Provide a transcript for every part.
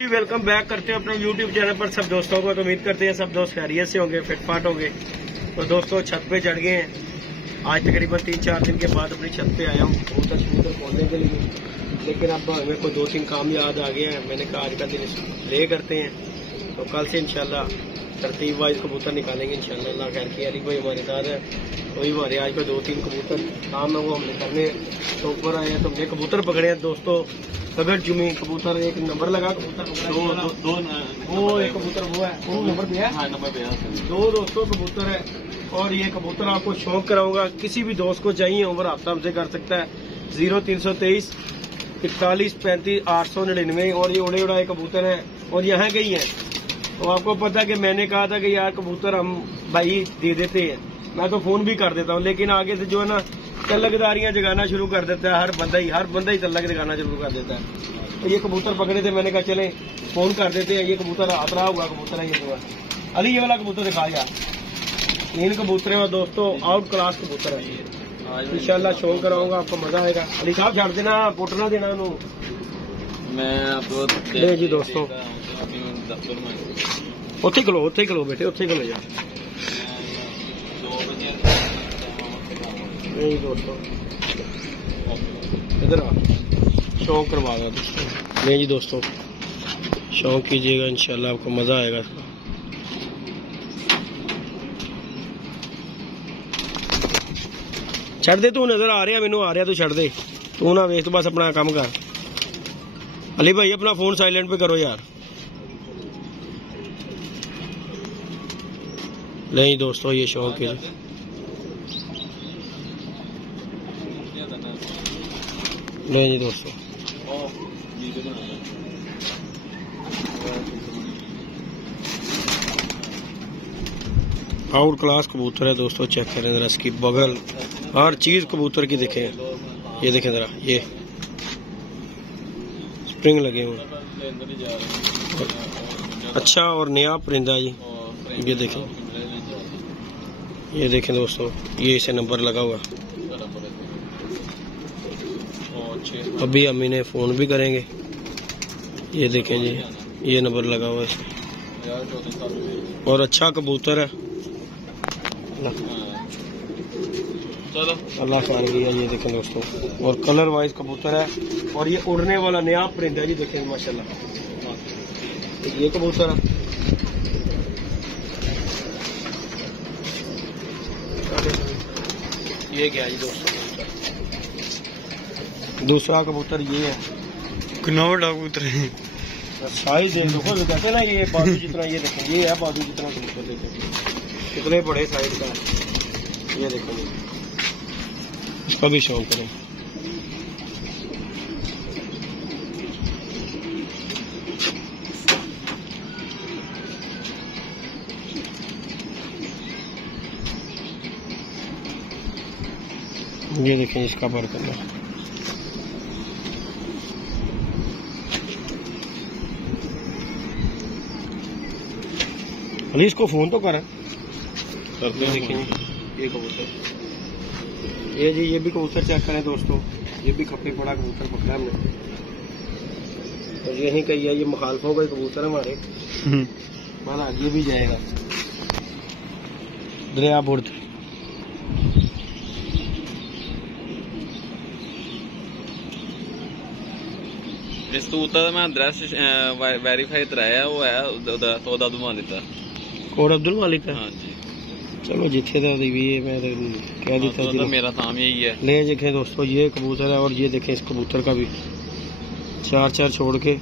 Welcome back करते हैं अपने YouTube चैनल पर सब दोस्तों को। तो उम्मीद करते हैं सब दोस्त खैरियत से होंगे, फिटफाट होंगे। तो दोस्तों छत पे चढ़ गए हैं। आज तकरीबन 3-4 दिन के बाद अपनी छत पे आया हूँ कबूतर खोलने के लिए। लेकिन अब हमें कोई 2-3 काम याद आ गया है। मैंने कहा आज का दिन प्ले करते हैं, तो कल से इंशाल्लाह तरतीब वाइज कबूतर निकालेंगे इंशाल्लाह। अल्लाह खैर की अली भाई हमारे साथ है, वही हमारे आज को 2-3 कबूतर काम है वो हमने करने। तो ऊपर आए हैं तो हमने कबूतर पकड़े हैं दोस्तों। सगर जुमी कबूतर एक नंबर लगा, कबूतर वो एक कबूतर वो है, वो नंबर पे है। हाँ, नंबर पे है। 2 दोस्तों कबूतर है। और ये कबूतर आपको शौक कराऊंगा, किसी भी दोस्त को चाहिए ओवर रब्ता हमसे कर सकता है 0323 41 35 899। और ये उड़े उड़ाए कबूतर है और यहाँ के ही है। तो आपको पता है कि मैंने कहा था कि यार कबूतर हम भाई दे देते हैं, मैं तो फोन भी कर देता हूँ, लेकिन आगे से जो है ना तल्लकदारियां जगाना शुरू कर देता है। हर बंदा ही तल्लक जगाना शुरू कर देता है। तो ये कबूतर पकड़े थे, मैंने कहा चले फोन कर देते हैं। ये कबूतर आतरा हुआ कबूतर है ये जो है। अली ये वाला कबूतर दिखा यार, 3 कबूतर है दोस्तों, आउट क्लास कबूतर है। इंशाल्लाह शौक कराऊंगा, आपको मजा आएगा। अली साहब छाड़ देना, पोटना देना मैं आपको जी दोस्तों। उत्थे खलो बेटे, उत्थे खलो यार। नहीं दोस्तों इधर आ, शौक करवाएगा दोस्तों। नहीं जी दोस्तों, शौक कीजिएगा, इंशाल्लाह आपको मजा आएगा। छड़ दे, तू नजर आ रहा मैनू आ रहा, तू छड़ दे, तू ना वेख, तू बस अपना काम कर। अली भाई अपना फोन साइलेंट पे करो यार। नहीं दोस्तों ये शौक है। नहीं जी दोस्तों, आउट क्लास कबूतर है दोस्तों। चेक करें जरा इसकी बगल, हर चीज कबूतर की देखें। ये देखें जरा, ये स्प्रिंग लगे हुए, अच्छा और नया परिंदा जी। ये देखें, ये देखें दोस्तों, ये इसे नंबर लगा हुआ। अभी हम इन्हें फोन भी करेंगे। ये देखें जी, ये नंबर लगा हुआ है और अच्छा कबूतर है। अल्लाह खैर किया। ये देखें दोस्तों, और कलर वाइज कबूतर है और ये उड़ने वाला नया परिंदा है जी। देखें माशाल्लाह, ये कबूतर है। ये क्या जी दोस्तों, दूसरा कबूतर ये है, कबूतर है। साइज देख लो, कहते ना ये बाजू जितना, ये देखो ये है बाजू जितना कबूतर। देखो कितने बड़े साइज का है। ये देखो, इसका भी शौक करें। ये देखें इसका पर करना। अली इसको फोन तो कर करते। देखें ये कबूतर, ये जी ये भी कबूतर चेक करें दोस्तों। ये भी खपे पड़ा कबूतर पकड़ा हमने। तो यही कही है, ये मुखालफों का कबूतर है हमारे। महाराज ये भी जाएगा दरिया बुर्द। इस तो उतना मैं एड्रेस वेरीफाई कराया, वो है तो अब्दुल मालिक का, और अब्दुल मालिक का। हाँ जी, चलो जिथे तो भी मैं तो कह दी था, मेरा काम यही है। ले देखें दोस्तों, ये कबूतर है और ये देखें इस कबूतर का भी 4 छोड़ के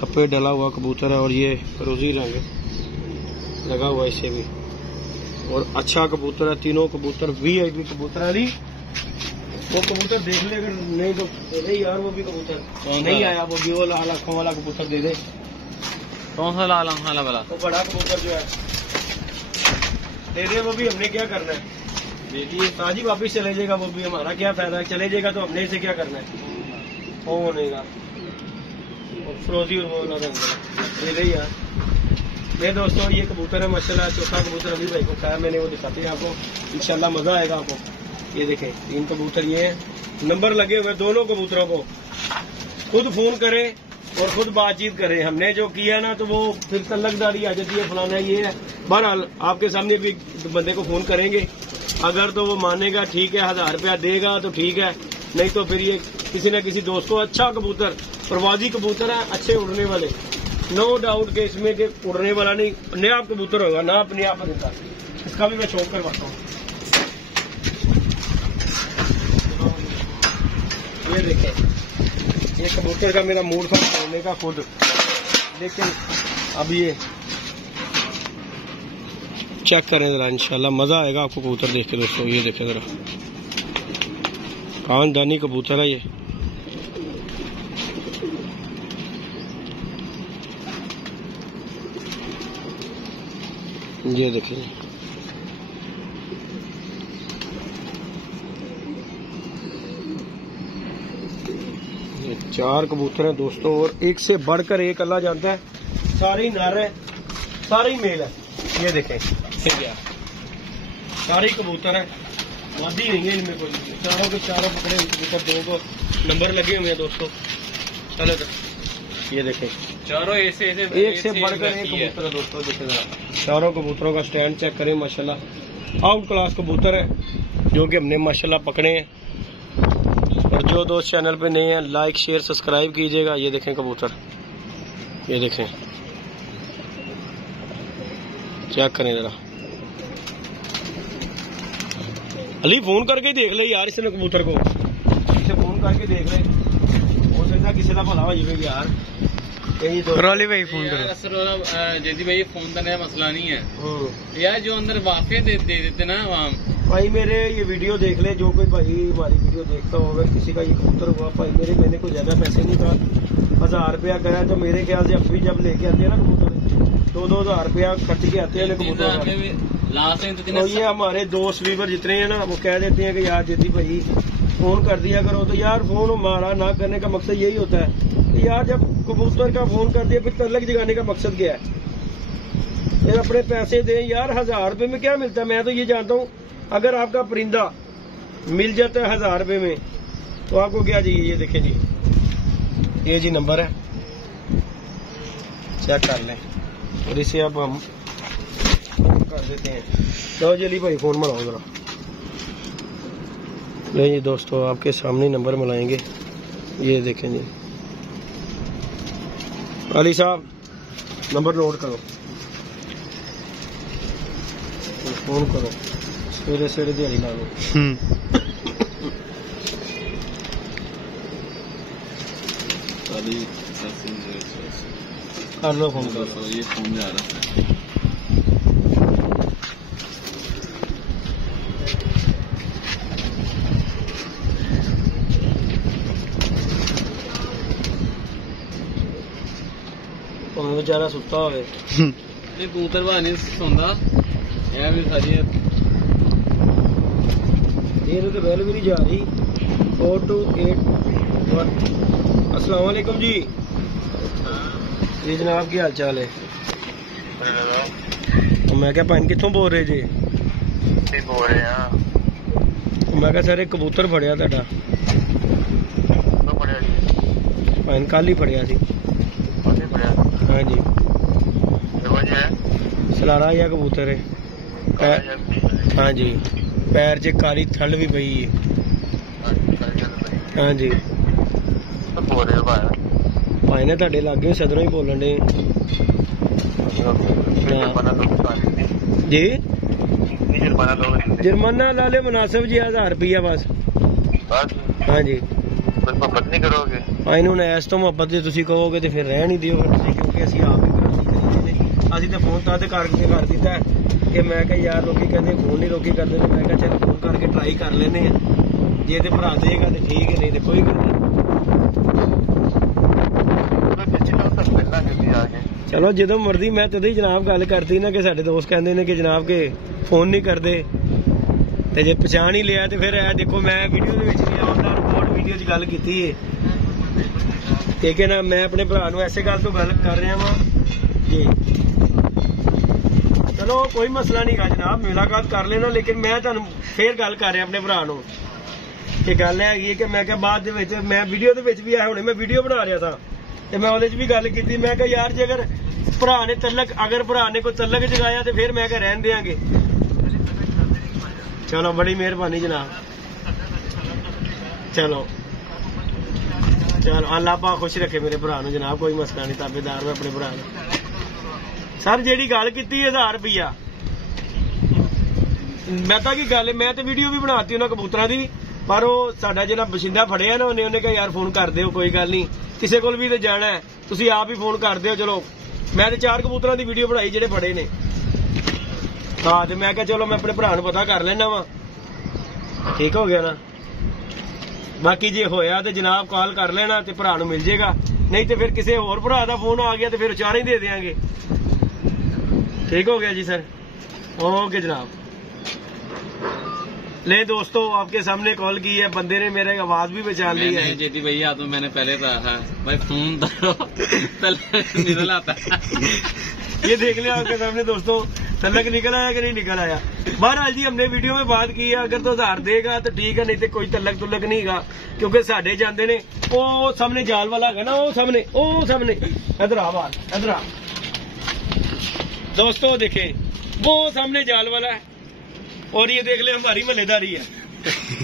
कपड़े डला हुआ कबूतर है। और ये रोजी रंग लगा हुआ इससे भी, और अच्छा कबूतर है। तीनों कबूतर VIP कबूतर है। वो कबूतर देख ले, अगर नहीं तो नहीं यार, वो भी कबूतर नहीं आया, वो भी वो लाल आंखों वाला कबूतर दे दे। कौन सा लाल आंखों वाला? वो बड़ा कबूतर जो है दे दे। वो भी हमने क्या करना है, देखिए ताजी वापिस चले जाएगा, वो भी हमारा क्या फायदा है। चले जाएगा तो हमने इसे क्या करना है, वो बनेगा फरोजी और वो दे दे यार। मेरे दोस्तों ये कबूतर है माशाल्लाह, चौथा कबूतर अली भाई को खाया मैंने, वो दिखाते हैं आपको, इंशाल्लाह मजा आएगा आपको। ये देखें 3 कबूतर ये हैं, नंबर लगे हुए दोनों कबूतरों को। खुद फोन करें और खुद बातचीत करें। हमने जो किया ना तो वो फिर तलकदारी आ जाती है, फलाना ये है। बहरहाल आपके सामने भी बंदे को फोन करेंगे, अगर तो वो मानेगा ठीक है, 1000 रुपया देगा तो ठीक है, नहीं तो फिर ये किसी न किसी दोस्त को। अच्छा कबूतर, प्रवासी कबूतर है, अच्छे उड़ने वाले, नो डाउट के इसमें के उड़ने वाला नहीं, नया कबूतर होगा ना अपने आप देता। इसका भी मैं शौक करवाता हूँ। ये देखें, ये कबूतर का मेरा मूड था छोड़ने का खुद, लेकिन अब ये चेक करें जरा, इंशाल्लाह मजा आएगा आपको कबूतर देख के दोस्तों। ये देखें जरा, खानदानी कबूतर है ये। ये देखें, ये 4 कबूतर हैं दोस्तों, और एक से बढ़कर एक अल्लाह जानता है। सारी नर है, सारी मेल है। ये देखें क्या, सारे कबूतर है, वादी नहीं है इनमें कोई। चारों के चारों पकड़े हुए कबूतर, 2 को नंबर लगे हुए हैं दोस्तों। चलो ये देखें, चारों ऐसे एक से बढ़कर एक कबूतर है दोस्तों। देखें जरा, चारों कबूतरों का स्टैंड चेक करें, माशाल्लाह आउट क्लास कबूतर है, जो कि हमने माशाल्लाह पकड़े हैं। और जो दोस्त चैनल पे नए हैं, लाइक शेयर सब्सक्राइब कीजिएगा। ये देखें कबूतर, ये देखें, चेक करें जरा। अली फोन करके देख ले यार इसने कबूतर को, इसे फोन करके देख ले, हो सकता किसी का भला हो जाएगा यार। रोली भाई फोन करो। असर वाला जैदी भाई फोन का नया मसला नहीं है यार, जो अंदर वाकई दे देते ना भाई मेरे ये वीडियो देख ले, जो कोई भाई हमारी वीडियो देखता होगा, किसी का ये कबूतर हुआ भाई मेरे, मैंने कोई ज्यादा पैसे नहीं कहा, 1000 रुपया गया, तो मेरे ख्याल से अभी जब लेके आते हैं ना कबूतर, 2-2 हजार रुपया खर्च के आते हैं कबूतर। तो ये हमारे दोस्त वीवर जितने हैं ना, वो कह देते हैं कि यार जैदी भाई फोन कर दिया करो। तो यार फोन हमारा ना करने का मकसद यही होता है कि यार जब कबूतर का फोन कर दिया, फिर तलक जगाने का मकसद क्या है? फिर अपने पैसे दें यार। 1000 रुपये में क्या मिलता है? मैं तो ये जानता हूँ, अगर आपका परिंदा मिल जाता है 1000 रुपये में, तो आपको क्या चाहिए? ये देखें जी, ये जी नंबर है, चेक कर लें, और इसे अब हम कर देते हैं। तो जल्दी भाई फोन मिलाओ जरा। ले जी दोस्तों, आपके सामने नंबर मिलाएंगे। ये देखें जी, अली साहब नंबर नोट करो, फोन करो, सवेरे सवेरे दिहाड़ी ला लो। कर लो फोन करो, ये फोन जा रहा है। बेचारा सुता हो कबूतर भाई नहीं सोंदा, भी सारी तो बैल भी नहीं जा रही। 4281। अस्सलाम वालेकुम जी। जी जनाब की हाल चाल है? तो मैं क्या भैन कितों बोल रहे जी? बोल रहे हैं। मैं क्या सर एक कबूतर फड़िया तुहाडा? भैन कल ही फड़िया सी। हाँ जी, सलारा या कबूतर है। हाँ जी, पैर च काली थल भी पई है। हाँ जी, भाई ने तुहाडे लागे सदरों ही बोलन डे जी। जुर्माना ला ले मुनासिब जी, 1000 रुपया बस। हाँ जी, मोहब्बत नहीं करोगे? भाई ਨੂੰ ਐਸ ਤੋਂ ਮੁਹੱਬਤ ਜੇ ਤੁਸੀਂ ਕਹੋਗੇ ਤੇ ਫਿਰ ਰਹਿਣ ਹੀ ਦਿਓ, ਕਿਉਂਕਿ ਅਸੀਂ ਆਪ ਹੀ ਅਸੀਂ ਤਾਂ ਫੋਨ ਤਾਂ ਕਰਕੇ ਕਰ ਦਿੱਤਾ ਕਿ ਮੈਂ ਕਿਹਾ ਯਾਰ ਲੋਕੀ ਕਹਿੰਦੇ ਫੋਨ ਨਹੀਂ ਲੋਕੀ ਕਰਦੇ, ਤੇ ਮੈਂ ਕਿਹਾ ਚੱਲ ਫੋਨ ਕਰਕੇ ਟਰਾਈ ਕਰ ਲੈਨੇ ਆ, ਜੇ ਤੇ ਭਰਾ ਦੇਗਾ ਤੇ ਠੀਕ ਹੈ, ਨਹੀਂ ਤੇ ਕੋਈ ਗੱਲ ਨਹੀਂ। ਚਲੋ ਜਦੋਂ ਮਰਜ਼ੀ, ਮੈਂ ਤਦੇ ਹੀ ਜਨਾਬ ਗੱਲ ਕਰਤੀ ਨਾ ਕਿ ਸਾਡੇ ਦੋਸਤ ਕਹਿੰਦੇ ਨੇ ਕਿ ਜਨਾਬ ਕਿ ਫੋਨ ਨਹੀਂ ਕਰਦੇ, ਤੇ ਜੇ ਪਛਾਣ ਹੀ ਲਿਆ ਤੇ ਫਿਰ ਇਹ ਦੇਖੋ ਮੈਂ ਵੀਡੀਓ ਦੇ ਵਿੱਚ ਨਹੀਂ ਆਉਂਦਾ, ਰਿਪੋਰਟ ਵੀਡੀਓ 'ਚ ਗੱਲ ਕੀਤੀ ਹੈ, ਠੀਕ ਹੈ ਨਾ। ਮੈਂ ਆਪਣੇ ਭਰਾ ਨੂੰ ਐਸੇ ਗੱਲ ਤੋਂ ਗੱਲ ਕਰ ਰਿਹਾ ਵਾਂ ਜੀ। चलो कोई मसला नहीं गा जनाब, मुलाकात कर लेना, लेकिन मैं तुहानू फिर गल कर रहा अपने भरा नू कि गल है कि मैं क्या बाद मैं वीडियो भी आया, हुणे मैं वीडियो बना रहा था ਤੇ ਮੈਂ ਉਹਦੇ 'ਚ ਵੀ ਗੱਲ ਕੀਤੀ, ਮੈਂ ਕਿਹਾ ਯਾਰ ਜੇ ਅਗਰ ਭਰਾ ਨੇ ਕੋਈ ਤਲਕ ਜਗਾਇਆ ਤੇ ਫਿਰ ਮੈਂ ਕਿਹਾ ਰਹਿਣ ਦਿਆਂਗੇ। ਚਲੋ ਬੜੀ ਮਿਹਰਬਾਨੀ ਜਨਾਬ। ਚਲੋ ਅੱਲਾਹ ਪਾ ਖੁਸ਼ ਰੱਖੇ ਮੇਰੇ ਭਰਾ ਨੂੰ ਜਨਾਬ, ਕੋਈ ਮਸਲਾ ਨਹੀਂ, ਤਾਬੇਦਾਰ ਮੈਂ ਆਪਣੇ ਭਰਾ ਦਾ। ਸਰ ਜਿਹੜੀ ਗੱਲ ਕੀਤੀ 1000 ਰੁਪਇਆ, ਮੈਂ ਤਾਂ ਕੀ ਗੱਲ, ਮੈਂ ਤੇ ਵੀਡੀਓ ਵੀ ਬਣਾਤੀ ਉਹਨਾਂ ਕਬੂਤਰਾਂ ਦੀ ਵੀ, ਪਰ ਉਹ ਸਾਡਾ ਜਿਹੜਾ ਬਸ਼ਿੰਦਾ ਫੜਿਆ ਨਾ ਉਹਨੇ ਕਿਹਾ ਯਾਰ ਫੋਨ ਕਰ ਦਿਓ, ਕੋਈ ਗੱਲ ਨਹੀਂ, ਕਿਸੇ ਕੋਲ ਵੀ ਤੇ ਜਾਣਾ ਹੈ, ਤੁਸੀਂ ਆਪ ਹੀ ਫੋਨ ਕਰ ਦਿਓ। ਚਲੋ ਮੈਂ ਤੇ 4 ਕਬੂਤਰਾਂ ਦੀ ਵੀਡੀਓ ਬਣਾਈ ਜਿਹੜੇ ਫੜੇ ਨੇ। ਹਾਂ ਤੇ ਮੈਂ ਕਿਹਾ ਚਲੋ ਮੈਂ ਆਪਣੇ ਭਰਾ ਨੂੰ ਪਤਾ ਕਰ ਲੈਣਾ ਵਾ, ਠੀਕ ਹੋ ਗਿਆ ਨਾ। ਬਾਕੀ ਜੇ ਹੋਇਆ ਤੇ ਜਨਾਬ ਕਾਲ ਕਰ ਲੈਣਾ ਤੇ ਭਰਾ ਨੂੰ ਮਿਲ ਜੇਗਾ, ਨਹੀਂ ਤੇ ਫਿਰ ਕਿਸੇ ਹੋਰ ਭਰਾ ਦਾ ਫੋਨ ਆ ਗਿਆ ਤੇ ਫਿਰ ਚਾਰੇ ਹੀ ਦੇ देंगे। ठीक हो गया जी सर, ओके जनाब। ले दोस्तों आपके सामने कॉल की है, बंदे ने मेरे आवाज भी पहचान ली है। जेदी भैया तो मैंने पहले कहा था भाई फोन दो पहले निकल आता। ये देख लिया आपके सामने दोस्तों, तलक निकल आया कि नहीं निकल आया। बहरहाल जी हमने वीडियो में बात की है, अगर तो 1000 देगा तो ठीक है, नहीं तो कोई तलक तुलक नहीं गा, क्योंकि साढ़े जाते ने वो सामने जाल वाला है ना, वो सामने इधर आ बाहर, इधर आ दोस्तों, देखे वो सामने जाल वाला है और ये देख ले हमारी मल्लेदारी है,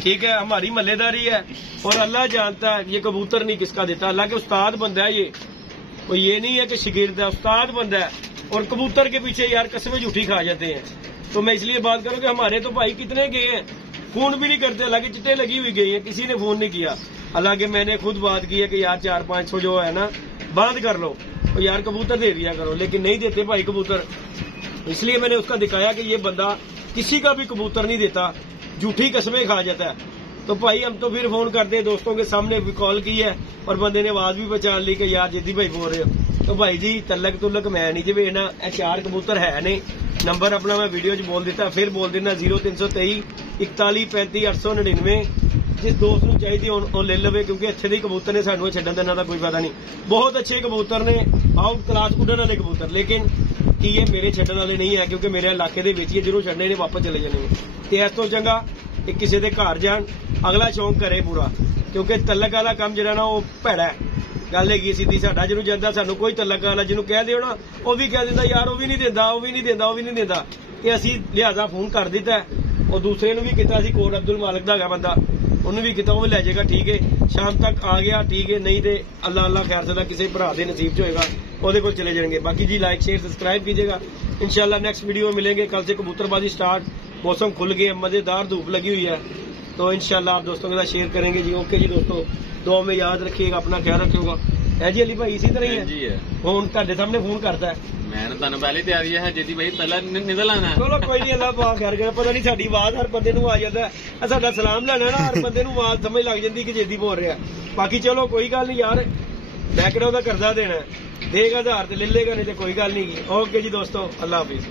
ठीक है, हमारी मल्लेदारी है। और अल्लाह जानता है ये कबूतर नहीं किसका देता, अल्लाह के उस्ताद बंदा है ये नहीं है कि शिगिर्द है, उस्ताद बंदा है। और कबूतर के पीछे यार कसमें झूठी खा जाते हैं। तो मैं इसलिए बात करूं कि हमारे तो भाई कितने गए हैं, फोन भी नहीं करते, हालांकि चिट्टे लगी हुई गई है, किसी ने फोन नहीं किया। हालांकि मैंने खुद बात की है कि यार 400-500 जो है ना बंद कर लो, तो यार कबूतर दे दिया करो, लेकिन नहीं देते भाई कबूतर। इसलिए मैंने उसका दिखाया कि ये बंदा किसी का भी कबूतर नहीं देता, झूठी कसमें खा जाता है। तो भाई हम तो फिर फोन करते हैं, दोस्तों के सामने भी कॉल की है और बंदे ने आवाज भी पहचान ली कि यार जेदी भाई बोल रहे हो। तो भाई जी तलक तुलक मैं नहीं जी भेजना, 4 कबूतर है नहीं। नंबर अपना मैं वीडियो च बोल दिता, फिर बोल देना 0323 41 35 899। जिस दोस्त ਨੂੰ ਚਾਹੀਦੀ ਉਹ ਲੈ ਲਵੇ, ਕਿਉਂਕਿ ਇੱਥੇ ਦੇ ਕਬੂਤਰ ਨੇ, ਸਾਨੂੰ ਛੱਡਣ ਦੇਣਾ ਦਾ ਕੋਈ ਫਾਇਦਾ ਨਹੀਂ। ਬਹੁਤ ਅੱਛੇ ਕਬੂਤਰ ਨੇ, ਆਊਟ ਕਲਾਸ ਉੱਡਣ ਵਾਲੇ ਕਬੂਤਰ, ਲੇਕਿਨ ਕੀ ਇਹ ਮੇਰੇ ਛੱਡਣ ਵਾਲੇ ਨਹੀਂ ਹੈ, ਕਿਉਂਕਿ ਮੇਰੇ ਇਲਾਕੇ ਦੇ ਵਿੱਚ ਹੀ ਜਦੋਂ ਛੱਡਣੇ ਨੇ ਵਾਪਸ ਚਲੇ ਜਾਣੇ ਨੇ। ਤੇ ਇਸ ਤੋਂ ਚੰਗਾ ਇਹ ਕਿਸੇ ਦੇ ਘਰ ਜਾਣ, ਅਗਲਾ ਸ਼ੌਂਕ ਕਰੇ ਪੂਰਾ, ਕਿਉਂਕਿ ਤਲਕ ਵਾਲਾ ਕੰਮ ਜਿਹੜਾ ਨਾ ਉਹ ਭੈੜਾ ਹੈ। ਗੱਲ ਹੈਗੀ ਸਿੱਧੀ, ਸਾਡਾ ਜਿਹਨੂੰ ਜਾਂਦਾ ਸਾਨੂੰ ਕੋਈ ਤਲਕ ਵਾਲਾ ਜਿਹਨੂੰ ਕਹਿ ਦਿਓ ਨਾ, ਉਹ ਵੀ ਕਹਿ ਦਿੰਦਾ ਯਾਰ ਉਹ ਵੀ ਨਹੀਂ ਦਿੰਦਾ। ਤੇ ਅਸੀਂ ਲਿਹਾਜ਼ਾ ਫੋਨ ਕਰ ਦਿੱਤਾ, ਉਹ ਦੂਸਰੇ ਨੂੰ ਵੀ ਕੀਤਾ ਸੀ, ਕੋਟ ਅਬਦੁਲ ਮਾਲਕ ਦਾ ਹੈਗਾ ਬੰਦਾ, ਉਹਨੂੰ ਵੀ ਕੀਤਾ, ਉਹ ਵੀ ਲੈ ਜਾਏਗਾ, ਠੀਕ ਹੈ, ਸ਼ਾਮ ਤੱਕ ਆ ਗਿਆ, ਠੀਕ है, नहीं तो अल्लाह खैर सदा किसी भरा के नसीब च होएगा, ਉਹਦੇ ਕੋਲ चले जाएंगे। बाकी जी लाइक शेयर सब्सक्राइब कीजिएगा, इंशाल्लाह नेक्स्ट वीडियो में मिलेंगे। कल से कबूतरबाजी स्टार्ट, मौसम खुल गए, मजेदार धूप लगी हुई है, तो इंशाल्लाह आप दोस्तों के साथ शेयर करेंगे जी। ओके जी दोस्तों, दुआ में याद रखिएगा, अपना ख्याल रखिएगा। है जी अली भाई इसी तरह ही है, फोन ਤੁਹਾਡੇ सामने फोन करता है, मैं ਤੁਹਾਨੂੰ ਪਹਿਲੇ ਤਿਆਰੀ ਹੈ जेदी भाई ਪਹਿਲਾਂ ਨਿਕਲ ਆਣਾ। ਚਲੋ ਕੋਈ ਨਹੀਂ, ਅੱਲਾਹ ਪਾਕ ਖੈਰ ਕਰੇ। ਪਤਾ ਨਹੀਂ ਸਾਡੀ ਆਵਾਜ਼ ਹਰ ਬੰਦੇ ਨੂੰ ਆ ਜਾਂਦਾ ਹੈ, ਸਾਡਾ ਸਲਾਮ ਲੈਣਾ ਨਾ ਹਰ ਬੰਦੇ ਨੂੰ ਆਵਾਜ਼ ਸਮਝ ਲੱਗ ਜਾਂਦੀ ਕਿ जेदी बोल ਰਿਹਾ। ਬਾਕੀ ਚਲੋ ਕੋਈ ਗੱਲ ਨਹੀਂ ਯਾਰ, ਮੈਂ ਕਿਹੜਾ ਉਹਦਾ ਕਰਜ਼ਾ ਦੇਣਾ, ਦੇਗਾ 1000 ਤੇ ਲੈ ਲੇਗਾ, ਨਹੀਂ ਤੇ ਕੋਈ ਗੱਲ ਨਹੀਂ। ਓਕੇ ਜੀ ਦੋਸਤੋ, ਅੱਲਾਹ ਹਾਫਿਜ਼।